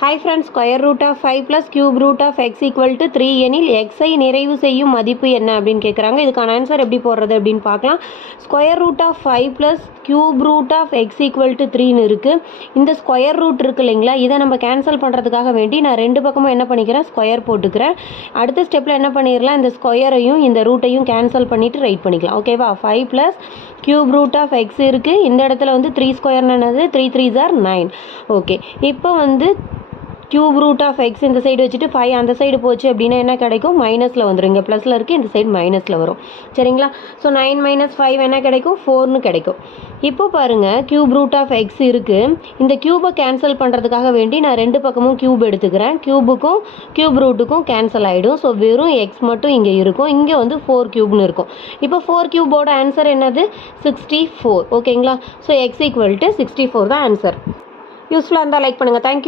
Hi friends, square root of 5 plus cube root of x equal to 3 எனில் x ஐ நிறைவு செய்யும் மதிப்பு என்ன அப்படின்னு கேட்குறாங்க. இதுக்கான ஆன்சர் எப்படி போடுறது அப்படின்னு பார்க்கலாம். Square root of 5 plus cube root of x equal to 3ன்னு இருக்குது. இந்த ஸ்கொயர் ரூட் இருக்குது இல்லைங்களா, இதை நம்ம கேன்சல் பண்ணுறதுக்காக வேண்டி நான் ரெண்டு பக்கமும் என்ன பண்ணிக்கிறேன், ஸ்கொயர் போட்டுக்கிறேன். அடுத்த ஸ்டெப்பில் என்ன பண்ணிடலாம், இந்த ஸ்கொயரையும் இந்த ரூட்டையும் கேன்சல் பண்ணிவிட்டு ரைட் பண்ணிக்கலாம். ஓகேவா, 5 plus cube root of x இருக்குது. இந்த இடத்துல வந்து 3 ஸ்கொயர்னு என்னது, 3 3s are 9. ஓகே, இப்போ வந்து கியூப் ரூட் ஆஃப் எக்ஸ் இந்த சைடு வச்சுட்டு 5 அந்த சைடு போச்சு அப்படின்னா என்ன கிடைக்கும், மைனஸில் வந்துடும். இங்கே ப்ளஸில் இருக்குது, இந்த சைடு மைனஸில் வரும். சரிங்களா, ஸோ 9 minus 5 என்ன கிடைக்கும், 4ன்னு கிடைக்கும். இப்போ பாருங்கள், கியூப் ரூட் ஆஃப் எக்ஸ் இருக்குது. இந்த கியூபை கேன்சல் பண்ணுறதுக்காக வேண்டி நான் ரெண்டு பக்கமும் கியூப் எடுத்துக்கிறேன். கியூபுக்கும் கியூப் ரூட்டுக்கும் கேன்சல் ஆகிடும். ஸோ வெறும் எக்ஸ் மட்டும் இங்கே இருக்கும். இங்கே வந்து 4 கியூப்னு இருக்கும். இப்போ 4 கியூபோட ஆன்சர் என்னது, 64. ஓகேங்களா, ஸோ எக்ஸ் ஈக்குவல் டு 64 தான் ஆன்சர். யூஸ்ஃபுல்லாக இருந்தால் லைக் பண்ணுங்கள். தேங்க்யூ.